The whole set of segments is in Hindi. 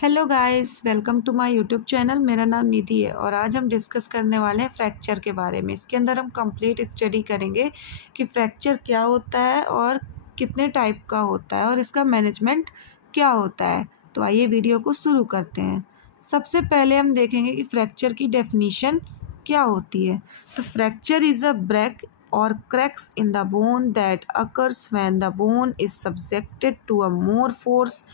Hello guys, welcome to my YouTube channel. मेरा नाम निधि है और आज हम डिस्कस करने वाले हैं फ्रैक्चर के बारे में। इसके अंदर हम कंप्लीट स्टडी करेंगे कि फ्रैक्चर क्या होता है और कितने टाइप का होता है और इसका मैनेजमेंट क्या होता है। तो आइए वीडियो को शुरू करते हैं। सबसे पहले हम देखेंगे कि फ्रैक्चर की डेफिनीशन क्या होती है। तो fracture is a break or cracks in the bone that occurs when the bone is subjected to a more force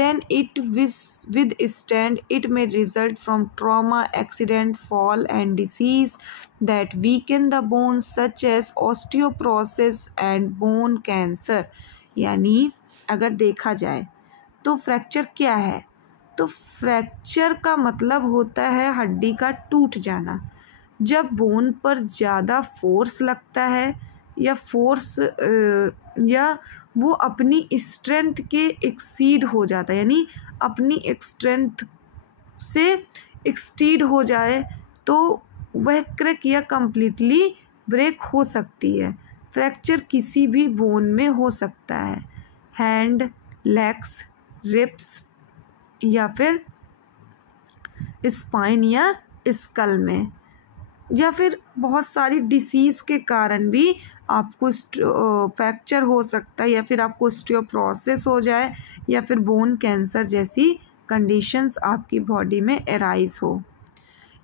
than it withstand. It may result from trauma, accident, fall and disease that weaken the bones such as osteoporosis and bone cancer। यानी अगर देखा जाए तो फ्रैक्चर क्या है, तो फ्रैक्चर का मतलब होता है हड्डी का टूट जाना। जब बोन पर ज़्यादा फोर्स लगता है या वो अपनी स्ट्रेंथ के एक्सीड हो जाता है, यानी अपनी स्ट्रेंथ से एक्सीड हो जाए तो वह क्रैक या कम्प्लीटली ब्रेक हो सकती है। फ्रैक्चर किसी भी बोन में हो सकता है, हैंड, लेग्स, रिब्स या फिर स्पाइन या स्कल में, या फिर बहुत सारी डिसीज़ के कारण भी आपको फ्रैक्चर हो सकता है, या फिर आपको ऑस्टियोपोरोसिस हो जाए या फिर बोन कैंसर जैसी कंडीशंस आपकी बॉडी में अराइज हो।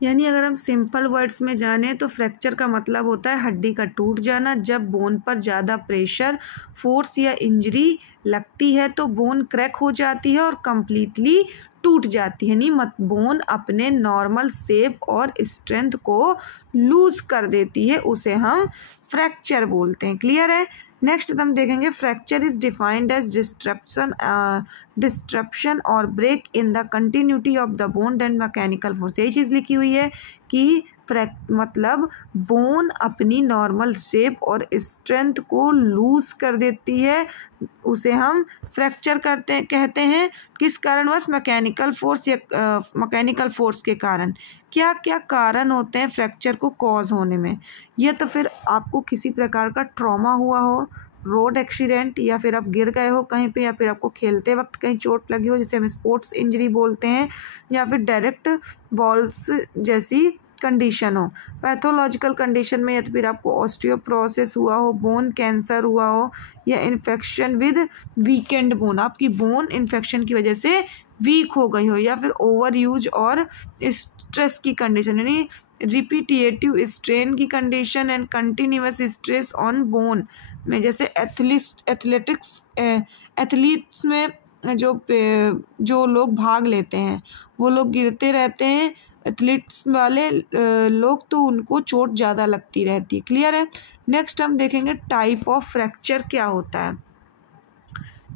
यानी अगर हम सिंपल वर्ड्स में जाने तो फ्रैक्चर का मतलब होता है हड्डी का टूट जाना। जब बोन पर ज़्यादा प्रेशर, फोर्स या इंजरी लगती है तो बोन क्रैक हो जाती है और कम्प्लीटली टूट जाती है, यानी बोन अपने नॉर्मल शेप और स्ट्रेंथ को लूज कर देती है, उसे हम फ्रैक्चर बोलते हैं। क्लियर है। नेक्स्ट हम देखेंगे fracture is defined as disruption और break in the continuity of the bone and mechanical force. यही चीज़ लिखी हुई है कि मतलब बोन अपनी नॉर्मल शेप और स्ट्रेंथ को लूज कर देती है, उसे हम फ्रैक्चर कहते हैं। किस कारणवश? मैकेनिकल फोर्स या मैकेनिकल फोर्स के कारण। क्या क्या कारण होते हैं फ्रैक्चर को कॉज होने में? यह तो फिर आपको किसी प्रकार का ट्रॉमा हुआ हो, रोड एक्सीडेंट, या फिर आप गिर गए हो कहीं पे, या फिर आपको खेलते वक्त कहीं चोट लगी हो जिसे हम स्पोर्ट्स इंजरी बोलते हैं, या फिर डायरेक्ट बॉल्स जैसी कंडीशन हो। पैथोलॉजिकल कंडीशन में या तो फिर आपको ऑस्टियोपोरोसिस हुआ हो, बोन कैंसर हुआ हो, या इन्फेक्शन विद वीकेंड बोन, आपकी बोन इन्फेक्शन की वजह से वीक हो गई हो, या फिर ओवर यूज और स्ट्रेस की कंडीशन, यानी रिपीटेटिव स्ट्रेन की condition and continuous stress on bone में, जैसे एथलीट्स में जो लोग भाग लेते हैं वो लोग गिरते रहते हैं, एथलीट्स वाले लोग, तो उनको चोट ज़्यादा लगती रहती है। क्लियर है। नेक्स्ट हम देखेंगे टाइप ऑफ फ्रैक्चर क्या होता है।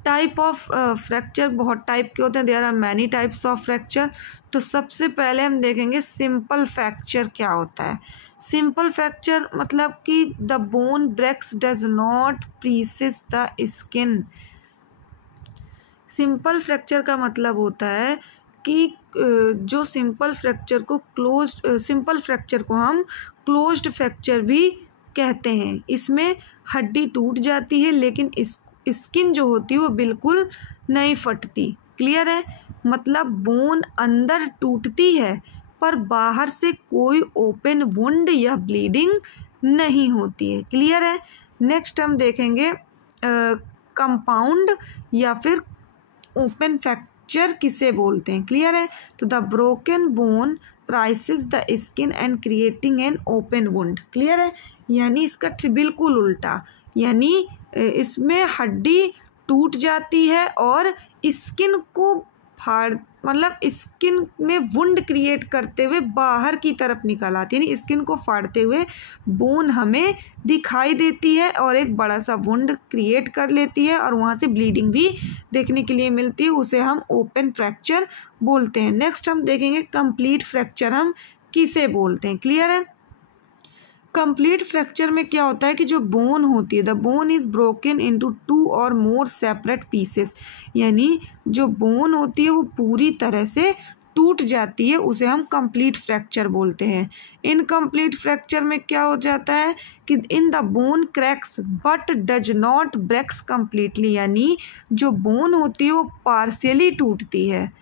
टाइप ऑफ फ्रैक्चर बहुत टाइप के होते हैं, there are many types of fracture. तो सबसे पहले हम देखेंगे सिंपल फ्रैक्चर क्या होता है। सिंपल फ्रैक्चर मतलब कि the bone breaks does not pierce the skin. Simple fracture का मतलब होता है कि जो सिंपल फ्रैक्चर को हम क्लोज्ड फ्रैक्चर भी कहते हैं। इसमें हड्डी टूट जाती है लेकिन स्किन जो होती है वो बिल्कुल नहीं फटती। क्लियर है। मतलब बोन अंदर टूटती है पर बाहर से कोई ओपन वुंड या ब्लीडिंग नहीं होती है। क्लियर है। नेक्स्ट हम देखेंगे कंपाउंड या फिर ओपन फ्रैक्चर किसे बोलते हैं। क्लियर है। तो the broken bone prices the skin and creating an open wound. Clear है। यानी इसका बिल्कुल उल्टा, यानी इसमें हड्डी टूट जाती है और स्किन को मतलब स्किन में वुंड क्रिएट करते हुए बाहर की तरफ निकल आती है, यानी स्किन को फाड़ते हुए बोन हमें दिखाई देती है और एक बड़ा सा वुंड क्रिएट कर लेती है और वहाँ से ब्लीडिंग भी देखने के लिए मिलती है, उसे हम ओपन फ्रैक्चर बोलते हैं। नेक्स्ट हम देखेंगे कंप्लीट फ्रैक्चर हम किसे बोलते हैं। क्लियर है। कंप्लीट फ्रैक्चर में क्या होता है कि जो बोन होती है, the bone is broken into 2 और मोर सेपरेट पीसेस, यानी जो बोन होती है वो पूरी तरह से टूट जाती है, उसे हम कंप्लीट फ्रैक्चर बोलते हैं। इनकम्प्लीट फ्रैक्चर में क्या हो जाता है कि in the bone cracks but does not breaks completely, यानी जो बोन होती है वो पार्शियली टूटती है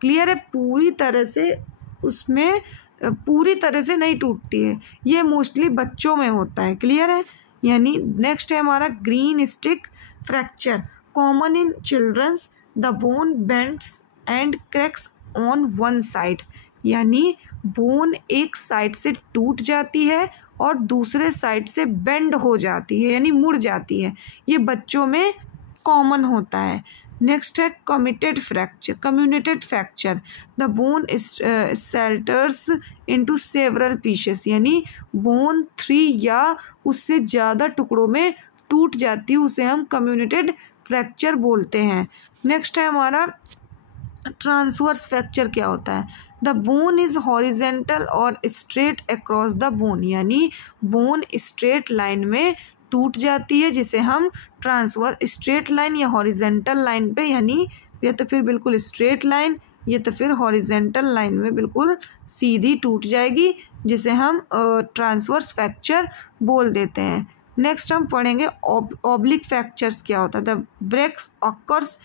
क्लियर है, पूरी तरह से उसमें पूरी तरह से नहीं टूटती है, ये मोस्टली बच्चों में होता है। क्लियर है। यानी नेक्स्ट है हमारा green stick fracture, common in childrens, the bone bends and cracks on one side, यानी बोन एक साइड से टूट जाती है और दूसरे साइड से बेंड हो जाती है, यानी मुड़ जाती है। ये बच्चों में कॉमन होता है। नेक्स्ट है commuted fracture, the bone shelters into several pieces, यानी बोन 3 या उससे ज़्यादा टुकड़ों में टूट जाती है, उसे हम कम्यूटेड फ्रैक्चर बोलते हैं। नेक्स्ट है हमारा ट्रांसवर्स फ्रैक्चर। क्या होता है? द बोन इज हॉरिजेंटल और स्ट्रेट अक्रॉस द बोन, यानी बोन स्ट्रेट लाइन में टूट जाती है, जिसे हम ट्रांसवर्स, स्ट्रेट लाइन या हॉरिजेंटल लाइन पे, यानी या तो फिर बिल्कुल स्ट्रेट लाइन या तो फिर हॉरिजेंटल लाइन में बिल्कुल सीधी टूट जाएगी, जिसे हम ट्रांसवर्स फ्रैक्चर बोल देते हैं। नेक्स्ट हम पढ़ेंगे ऑब्लिक फ्रैक्चर्स। क्या होता है? The breaks occurs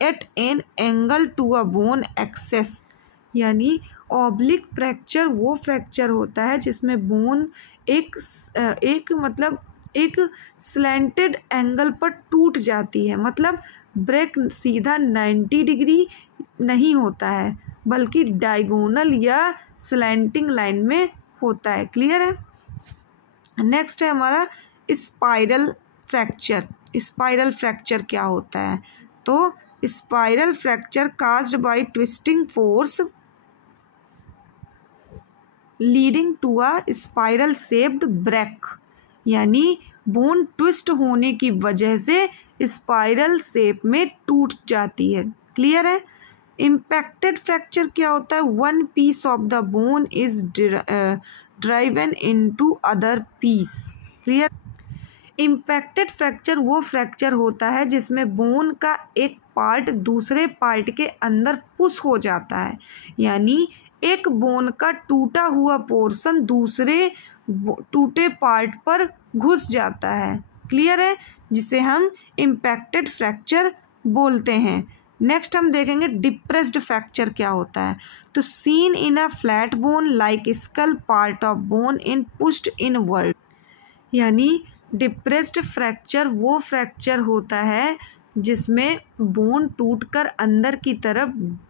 at an angle to a bone axis, यानी ऑब्लिक फ्रैक्चर वो फ्रैक्चर होता है जिसमें बोन एक स्लैंटेड एंगल पर टूट जाती है, मतलब ब्रेक सीधा 90 डिग्री नहीं होता है, बल्कि डायगोनल या स्लैंटिंग लाइन में होता है। क्लियर है। नेक्स्ट है हमारा स्पाइरल फ्रैक्चर क्या होता है? तो spiral fracture caused by twisting force leading to a spiral shaped break, यानी बोन ट्विस्ट होने की वजह से स्पाइरल शेप में टूट जाती है। क्लियर है। इम्पैक्टेड फ्रैक्चर क्या होता है? One piece of the bone is driven into other piece. Clear. Impacted fracture वो फ्रैक्चर होता है जिसमें बोन का एक पार्ट दूसरे पार्ट के अंदर पुश हो जाता है, यानी एक बोन का टूटा हुआ पोर्शन दूसरे टूटे पार्ट पर घुस जाता है। क्लियर है, जिसे हम इम्पैक्टेड फ्रैक्चर बोलते हैं। नेक्स्ट हम देखेंगे डिप्रेस्ड फ्रैक्चर क्या होता है। तो seen in a flat bone like skull part of bone in pushed inward, यानी डिप्रेस्ड फ्रैक्चर वो फ्रैक्चर होता है जिसमें बोन टूटकर अंदर की तरफ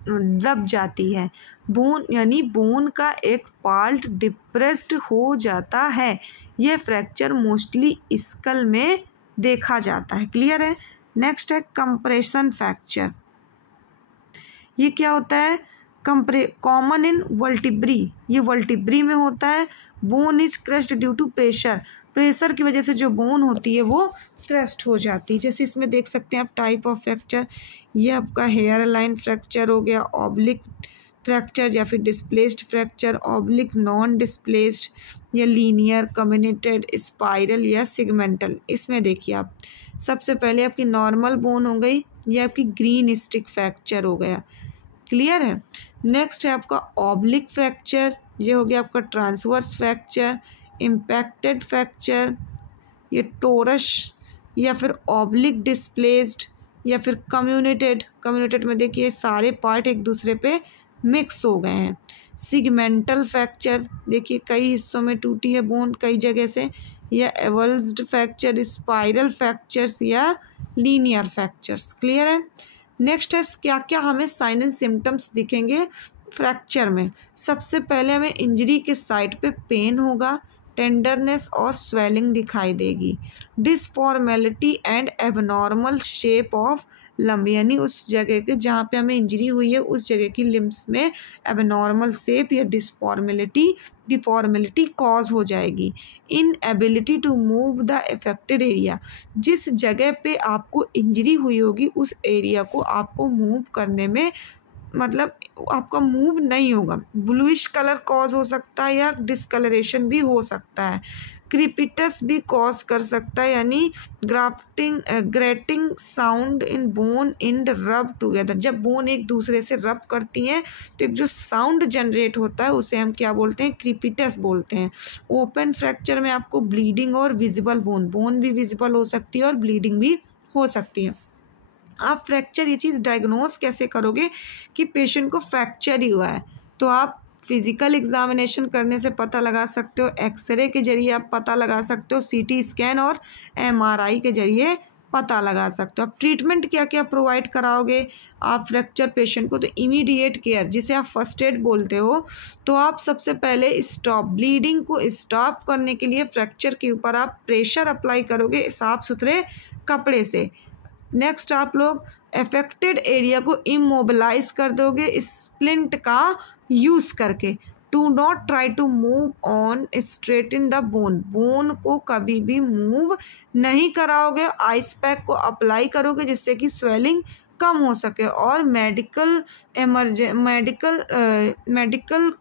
दब जाती है, बोन यानी बोन का एक पार्ट डिप्रेस्ड हो जाता है। यह फ्रैक्चर मोस्टली स्कल में देखा जाता है। क्लियर है। नेक्स्ट है कंप्रेशन फ्रैक्चर। ये क्या होता है? कॉमन इन वर्टिब्री, ये वर्टिब्री में होता है। Bone is crushed due to pressure की वजह से जो बोन होती है वो क्रस्ट हो जाती है। जैसे इसमें देख सकते हैं आप टाइप ऑफ फ्रैक्चर, ये आपका हेयर लाइन फ्रैक्चर हो गया, ऑब्लिक फ्रैक्चर या फिर displaced fracture, oblique non displaced या लीनियर, कम्यूटेड, स्पाइरल या सेगमेंटल। इसमें देखिए आप सबसे पहले आपकी नॉर्मल बोन हो गई, ये आपकी ग्रीन स्टिक फ्रैक्चर हो गया। क्लियर है। नेक्स्ट है आपका ऑब्लिक फ्रैक्चर, ये हो गया आपका ट्रांसवर्स फ्रैक्चर, इम्पैक्टेड फ्रैक्चर, ये टोरस या फिर ऑब्लिक डिस्प्लेस्ड या फिर कम्यूटेड में देखिए सारे पार्ट एक दूसरे पे मिक्स हो गए हैं। सिगमेंटल फ्रैक्चर देखिए कई हिस्सों में टूटी है बोन कई जगह से, या एवल्स्ड फ्रैक्चर, स्पाइरल फ्रैक्चर्स या लीनियर फ्रैक्चर्स। क्लियर है। नेक्स्ट है क्या क्या हमें साइन एंड सिम्टम्स दिखेंगे फ्रैक्चर में। सबसे पहले हमें इंजरी के साइड पे पेन होगा, टेंडरनेस और स्वेलिंग दिखाई देगी, डिसफॉर्मेलिटी एंड एबनॉर्मल शेप ऑफ लंब, यानी उस जगह के जहाँ पे हमें इंजरी हुई है उस जगह की लिम्स में एबनॉर्मल शेप या डिफॉर्मेलिटी कॉज हो जाएगी। Inability to move the affected area, जिस जगह पे आपको इंजरी हुई होगी उस एरिया को आपको मूव करने में मतलब आपका मूव नहीं होगा। ब्लूइश कलर कॉज हो सकता है या डिस्कलरेशन भी हो सकता है। क्रीपिटस भी कॉज कर सकता है, यानी ग्रेटिंग साउंड इन बोन इन रब टुगेदर, जब बोन एक दूसरे से रब करती हैं तो एक जो साउंड जनरेट होता है उसे हम क्या बोलते हैं? क्रीपिटस बोलते हैं। ओपन फ्रैक्चर में आपको ब्लीडिंग और विजिबल बोन भी विजिबल हो सकती है और ब्लीडिंग भी हो सकती है। आप फ्रैक्चर ये चीज़ डायग्नोस कैसे करोगे कि पेशेंट को फ्रैक्चर ही हुआ है? तो आप फिजिकल एग्जामिनेशन करने से पता लगा सकते हो, एक्सरे के जरिए आप पता लगा सकते हो, सीटी स्कैन और एमआरआई के जरिए पता लगा सकते हो। आप ट्रीटमेंट क्या क्या प्रोवाइड कराओगे आप फ्रैक्चर पेशेंट को? तो इमीडिएट केयर जिसे आप फर्स्ट एड बोलते हो, तो आप सबसे पहले स्टॉप ब्लीडिंग को स्टॉप करने के लिए फ्रैक्चर के ऊपर आप प्रेशर अप्लाई करोगे साफ सुथरे कपड़े से। नेक्स्ट आप लोग अफेक्टेड एरिया को इमोबिलाइज कर दोगे स्प्लिंट का यूज़ करके। To not try to move on straighten the bone, bone को कभी भी मूव नहीं कराओगे। आइस पैक को अप्लाई करोगे जिससे कि स्वेलिंग कम हो सके। और मेडिकल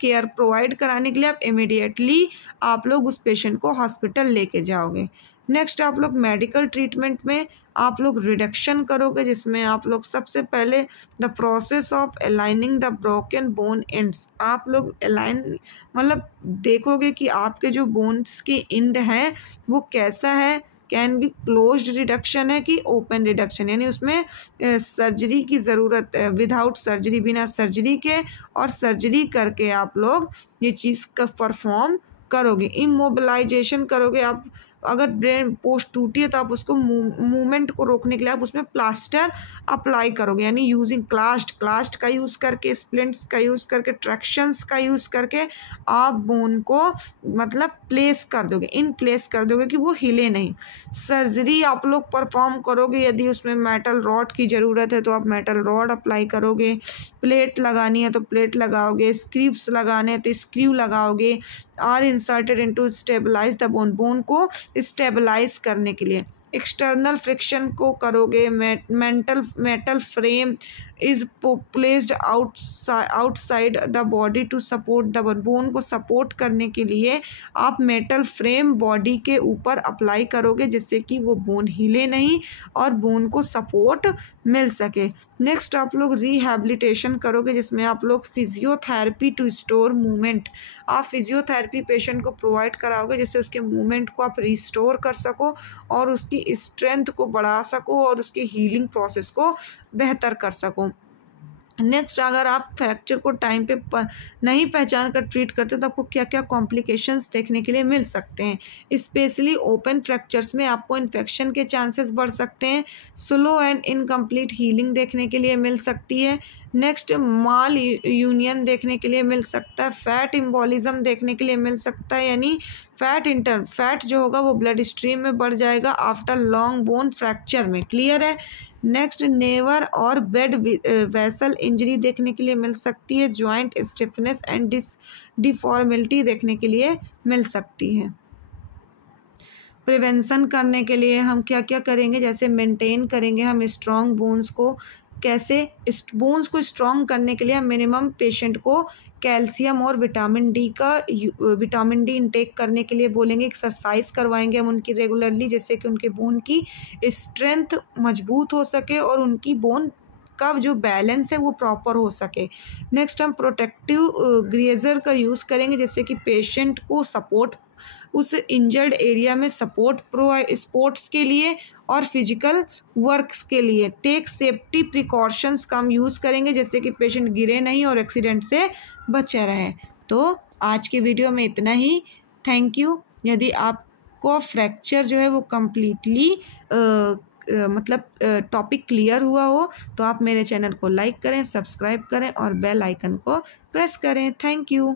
केयर प्रोवाइड कराने के लिए आप इमीडिएटली आप लोग उस पेशेंट को हॉस्पिटल लेके जाओगे। नेक्स्ट आप लोग मेडिकल ट्रीटमेंट में आप लोग रिडक्शन करोगे, जिसमें आप लोग सबसे पहले the process of aligning the broken bone ends, आप लोग अलाइन मतलब देखोगे कि आपके जो बोन्स के एंड हैं वो कैसा है, कैन बी क्लोज्ड रिडक्शन है कि ओपन रिडक्शन, यानी उसमें सर्जरी की ज़रूरत है, विदाउट सर्जरी, बिना सर्जरी के, और सर्जरी करके आप लोग ये चीज़ का परफॉर्म करोगे। इमोबिलाइजेशन करोगे आप, अगर ब्रेन पोस्ट टूटी है तो आप उसको मूवमेंट को रोकने के लिए आप उसमें प्लास्टर अप्लाई करोगे, यानी यूजिंग क्लास्ट का यूज़ करके, स्प्लिंट्स का यूज़ करके, ट्रैक्शंस का यूज़ करके आप बोन को मतलब प्लेस कर दोगे, इन प्लेस कर दोगे कि वो हिले नहीं। सर्जरी आप लोग परफॉर्म करोगे, यदि उसमें मेटल रॉड की ज़रूरत है तो आप मेटल रॉड अप्लाई करोगे, प्लेट लगानी है तो प्लेट लगाओगे, स्क्रीव्स लगाने हैं तो स्क्रीव लगाओगे। Are inserted into stabilize the bone, bone को स्टेबलाइज करने के लिए एक्सटर्नल फ्रिक्शन को करोगे। Metal frame is placed outside the body to support the bone, bone को सपोर्ट करने के लिए आप मेटल फ्रेम बॉडी के ऊपर अप्लाई करोगे जिससे कि वो बोन हिले नहीं और बोन को सपोर्ट मिल सके। नेक्स्ट आप लोग रिहैबिलिटेशन करोगे, जिसमें आप लोग फिजियोथेरेपी टू स्टोर मूवमेंट, आप फिजियोथेरेपी पेशेंट को प्रोवाइड कराओगे जिससे उसके मूवमेंट को आप रिस्टोर कर सको और उसकी स्ट्रेंथ को बढ़ा सको और उसकी हीलिंग प्रोसेस को बेहतर कर सको। नेक्स्ट अगर आप फ्रैक्चर को टाइम पे नहीं पहचान कर ट्रीट करते तो आपको क्या क्या कॉम्प्लिकेशंस देखने के लिए मिल सकते हैं। स्पेशली ओपन फ्रैक्चर्स में आपको इन्फेक्शन के चांसेस बढ़ सकते हैं, स्लो एंड इनकम्प्लीट हीलिंग देखने के लिए मिल सकती है। नेक्स्ट माल यूनियन देखने के लिए मिल सकता है, फैट इम्बोलिज्म देखने के लिए मिल सकता है, यानी फैट जो होगा वो ब्लड स्ट्रीम में बढ़ जाएगा आफ्टर लॉन्ग बोन फ्रैक्चर में। क्लियर है। नेक्स्ट नेवर और बेड वेसल इंजरी देखने के लिए मिल सकती है, जॉइंट स्टिफनेस एंड डिफॉर्मिलिटी देखने के लिए मिल सकती है। प्रिवेंशन करने के लिए हम क्या क्या करेंगे, जैसे मेंटेन करेंगे हम स्ट्रॉन्ग बोन्स को, कैसे बोन्स को स्ट्रॉन्ग करने के लिए हम मिनिमम पेशेंट को कैल्शियम और विटामिन डी इंटेक करने के लिए बोलेंगे, एक्सरसाइज करवाएंगे हम उनकी रेगुलरली जिससे कि उनके बोन की स्ट्रेंथ मजबूत हो सके और उनकी बोन का जो बैलेंस है वो प्रॉपर हो सके। नेक्स्ट हम प्रोटेक्टिव ग्रेजर का यूज़ करेंगे जिससे कि पेशेंट को सपोर्ट, उस इंजर्ड एरिया में सपोर्ट प्रोवाइड स्पोर्ट्स के लिए और फिजिकल वर्क्स के लिए। टेक सेफ्टी प्रिकॉशंस का हम यूज़ करेंगे जिससे कि पेशेंट गिरे नहीं और एक्सीडेंट से बचे रहें। तो आज की वीडियो में इतना ही। Thank you. यदि आपको फ्रैक्चर जो है वो कम्प्लीटली मतलब टॉपिक क्लियर हुआ हो तो आप मेरे चैनल को लाइक करें, सब्सक्राइब करें और बेल आइकन को प्रेस करें। Thank you.